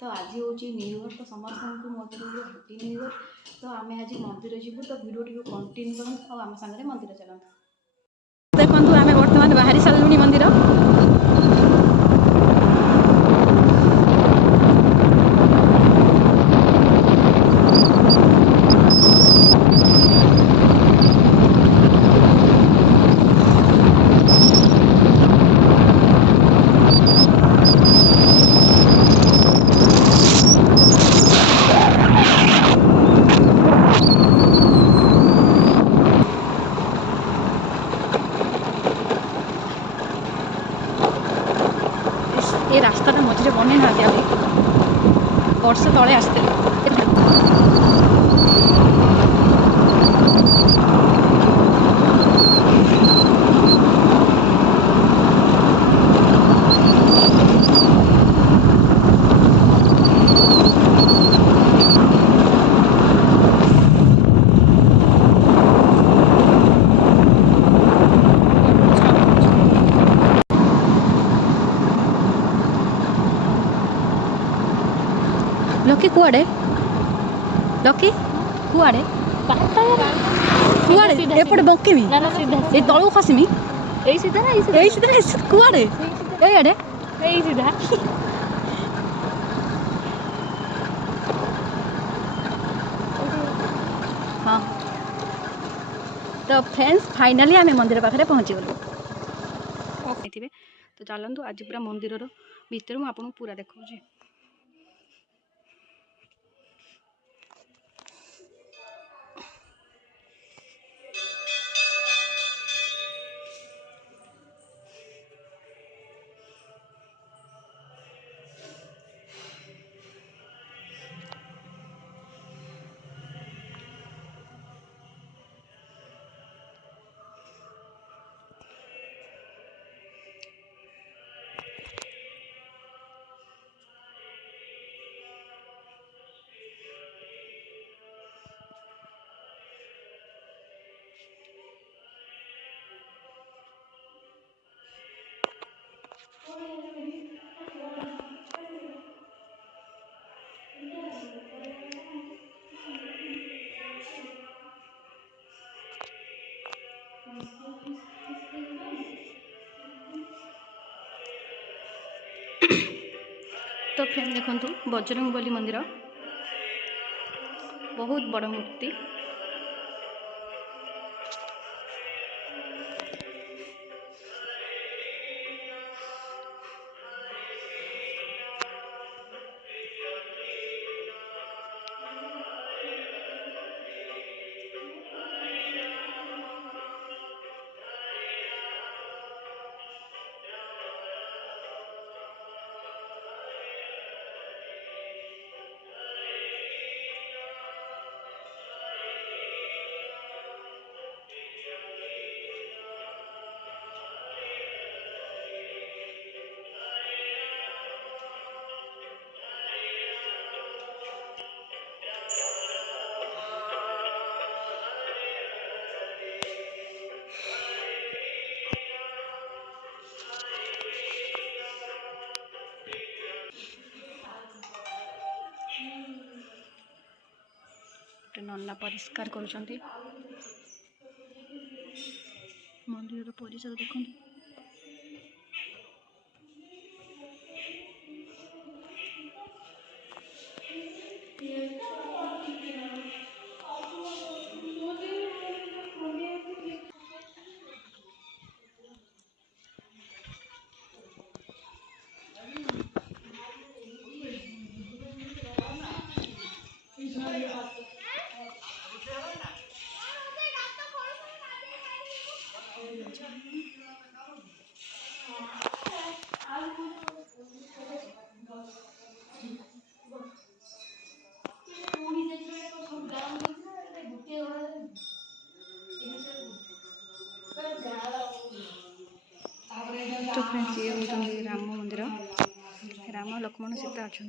तो आज हूँ न्यू इयर तो समस्त को मो तरफ हैप्पी न्यू इयर। तो आम आज मंदिर जीवु तो भिडियो टी कंटिन्यू करूँ और आम सागर मंदिर चलते। देखो आम बर्तमान बाहरी सारूँ मंदिर। ये रास्ताटा मझे बने ना अभी वर्ष तले आसते। लकी कुआड़े लकी कुआड़े कुआड़े एपटे बंकेमी ए तलू खसमी ए सीधा ना ए सीधा कुआड़े ए आड़े ए सीधा। हाँ तो फ्रेंड्स फाइनाली आम मंदिर पाखे पहुँची गलु। तो चलतु आज पूरा मंदिर भीतर मुझे पूरा देखा। तो फ्रेंड देखंतु बजरंगबली मंदिर बहुत बड़ मूर्ति। नन्ना परिष्कार करुँच मंदिर परिसर देखो। तो फ्रेंड्स ये होती राम मंदिर, राम लक्ष्मण सीता अच्छा।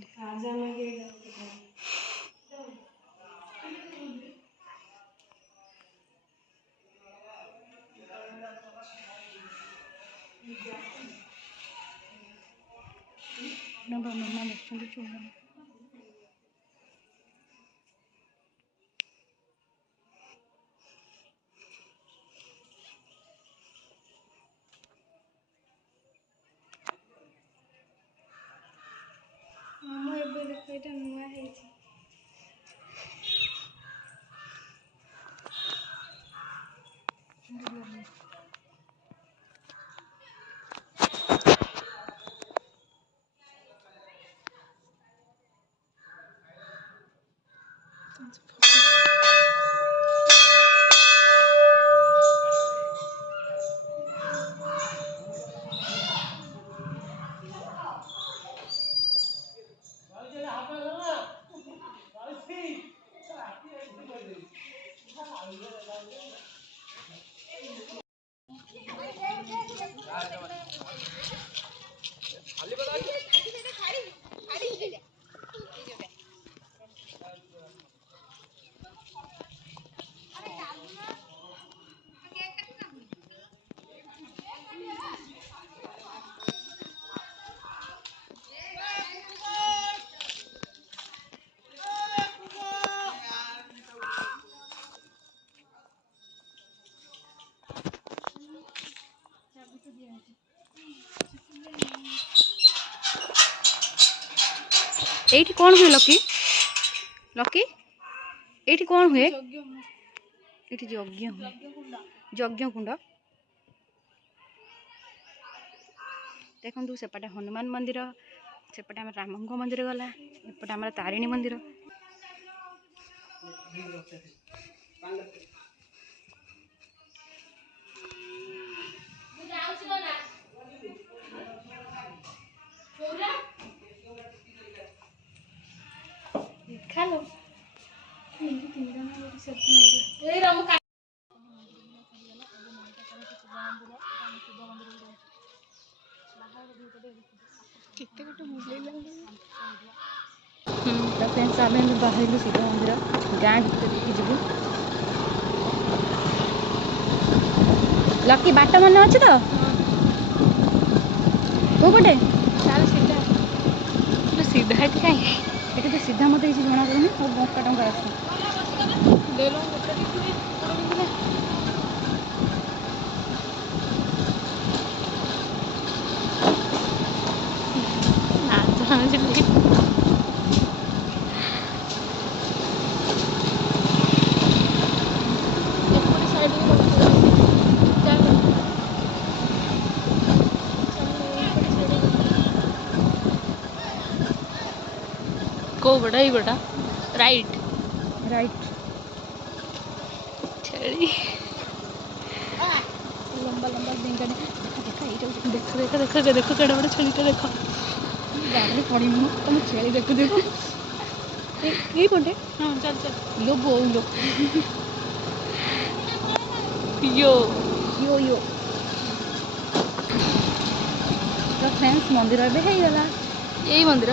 नन्ना देखते ଏଇଟା ନୂଆ ହେଇଛି। এইଠି କ'ଣ ହୁଏ ଲକି? ଲକି এইଠି କ'ଣ ହୁଏ? ଏଠି ଯଜ୍ଞ ହୁଏ। ଯଜ୍ଞ କୁଣ୍ଡ। ଦେଖନ୍ତୁ ସେପଟେ ହନୁମାନ ମନ୍ଦିର, ସେପଟେ ଆମର ରାମଙ୍କ ମନ୍ଦିର ଗଲା, ଏପଟେ ଆମର ତାରିଣୀ ମନ୍ଦିର। ତ ଫ୍ରେଣ୍ଡସ୍ ଆମେ ବାହାରିଲୁ ଶିବ ମନ୍ଦିର ଗାଁ ଭିତରକୁ ଯିବୁ। ଲକି ବାଟ ମନେ ଅଛି ତ? କୋଉ ପଟେ? ସିଧା ଏଠି କାହିଁ? ଏଠି ତ ସିଧା ମତେ କିଛି ଜଣା ପଡୁନି। ଆଉ ବଙ୍କା ଟଙ୍କା ଆସୁ। को बड़ा ही बड़ा राइट राइट छेड़ी लंबा लंबा देखा देखो देखो देखो देखो केड़ा बड़ा छेड़ीटा देखो गाड़ी पड़ी तुम छेड़ी देखु देखो ये पटे। हाँ चल चल लो गो लो यो यो यो तो फ्रेंड्स मंदिर एबे हे गला। यही मंदिर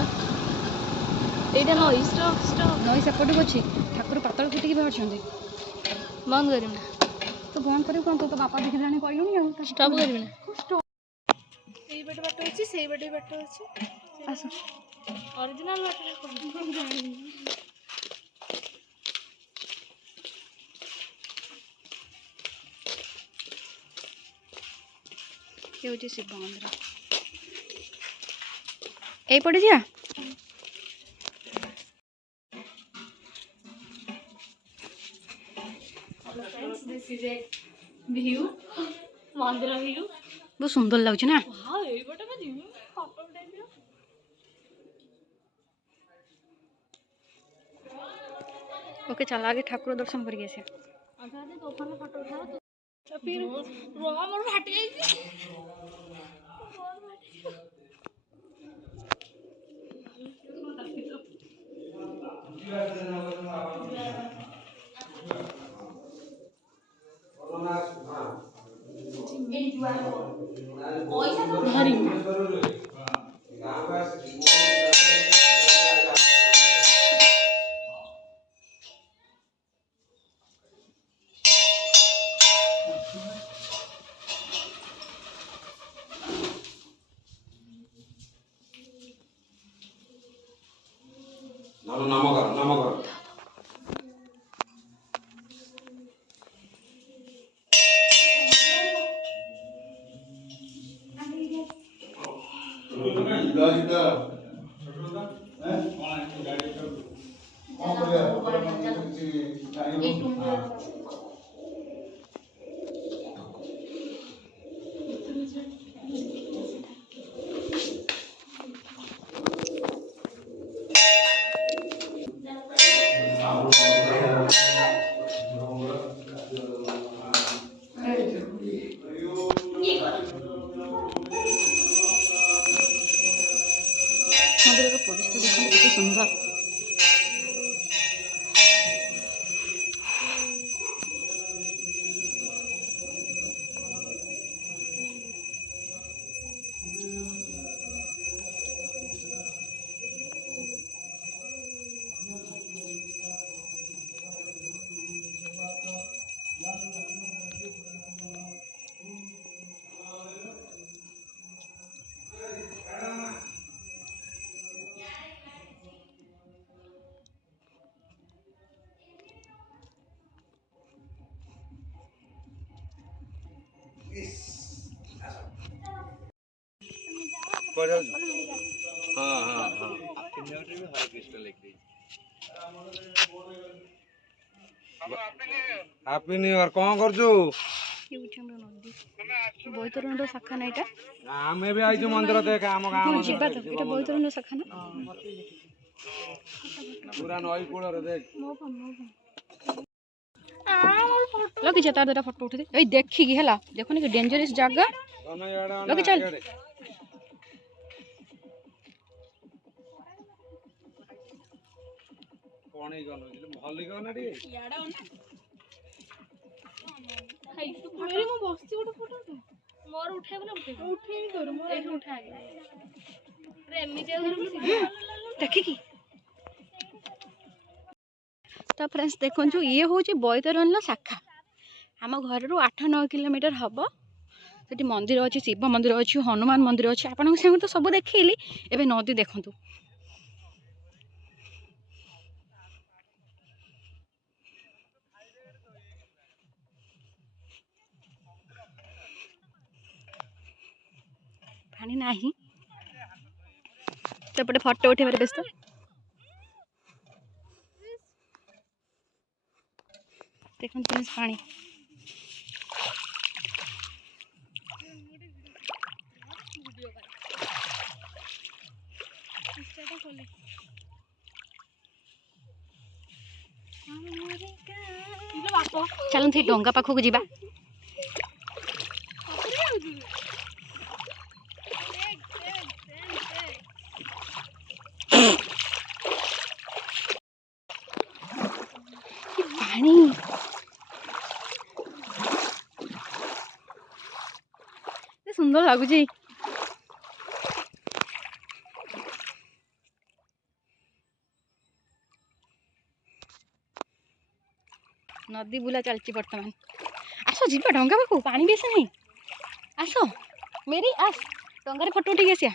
एटा नई स्टॉप स्टॉप नई सेपट को अच्छी ठाकुर पातल फुटिकी बाहर बंद करी ना तो बंद कर कौन तो बापा देखी जाने कहलुनी आ स्टॉप करी ना स्टॉप एई बटे बाट होची सेई बटे बाट होची आस ओरिजिनल बाट ये होची शिव मंदिर ए पड़े जा दिस इज ए व्यू मंदिर व्यू बहुत सुंदर लगुच ना। हां एई बटे में जिमी फोटो उठाइयो ओके चल आगे ठाकुर दर्शन करके आसे। अच्छा दे तोफान फोटो उठाओ तो फिर रो मोर फाट जाई भारी नमकर ମନ୍ଦିରର ପରିସର ଦେଖନ୍ତୁ କେତେ ସୁନ୍ଦର। Happy new year. କଣ କରୁଛୁ? ବୈତରଣୀର ଶାଖା ନା ଏଇଟା? ଆମେ ବି ଆଇଛୁ ମନ୍ଦିର ଦେଖ ଆମ ଗାଁ ହଁ ମନ୍ଦିର ଯିବା ତ, ଦେଖ, ଶିବ ଏଇଟା ମନ୍ଦିର। ବୈତରଣୀର ଶାଖା ନା? ପୁରା ନଈ କୂଳରେ ଦେଖ। ଲଗିଛ ତାର ଦୁଇଟା ଫଟୋ ଉଠେଇ ଏଇ ଦେଖିକି ହେଲା, ଦେଖୁନି କି ଡେଞ୍ଜରିୟସ୍ ଜାଗା। ତମେ ଇଆଡେ ଅନା, ଲଗି ଚାଲ। ଇଆଡେ। କଣ ହେଇ ଗଲ ଭଲି ଗଲ ନା ଟିକେ ମୁଁ ବସିଛି ଗୋଟେ ଫଟୋ ମୋର ଉଠେଇବ ନା ଉଠେଇବି କରୁ ମୋର ଏଇଠି ଉଠା ଆଗେ ଏମିତି ଦେଖିକି ତ ଫ୍ରେଣ୍ଡସ୍ ଦେଖନ୍ତୁ, ଇଏ ହେଉଛି ବୈତରଣୀର ଶାଖା। ଆମ ଘରରୁ 8-9 କିଲୋମିଟର ହବ। ସେଠି ମନ୍ଦିର ଅଛି, ଶିବ ମନ୍ଦିର ଅଛି, ହନୁମାନ ମନ୍ଦିର ଅଛି। ଆପଣଙ୍କ ସାଙ୍ଗରେ ତ ସବୁ ଦେଖେଇଲି, ଏବେ ନଦୀ ଦେଖନ୍ତୁ। ପାଣି ନାହିଁ, ସେପଟେ ଫଟୋ ଉଠେଇବାରେ ବ୍ୟସ୍ତ। ଦେଖନ୍ତୁ ଫ୍ରେଣ୍ଡସ୍ ପାଣି। ଚାଲନ୍ତୁ ଏଇ ଡଙ୍ଗା ପାଖକୁ ଯିବା। ପାଣି ସୁନ୍ଦର ଲାଗୁଛି। ନଦୀ ବୁଲା ଚାଲିଛି ବର୍ତ୍ତମାନ। ଆସ ଯିବା ଡଙ୍ଗା ପାଖକୁ, ପାଣି ବେଶୀ ନାହିଁ। ଆସ ମେରି, ଆସ ଡଙ୍ଗାରେ ଫଟୋ ଉଠେଇକି ଆସିବା।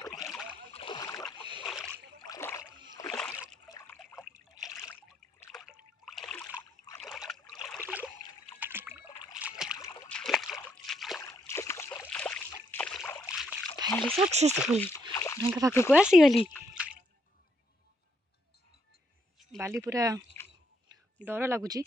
फाइनाली सक्सेसफुल, डंगा पाखକୁ ଆସିଗଲି। ବାଲି ପୁରା ଡର ଲାଗୁଛି।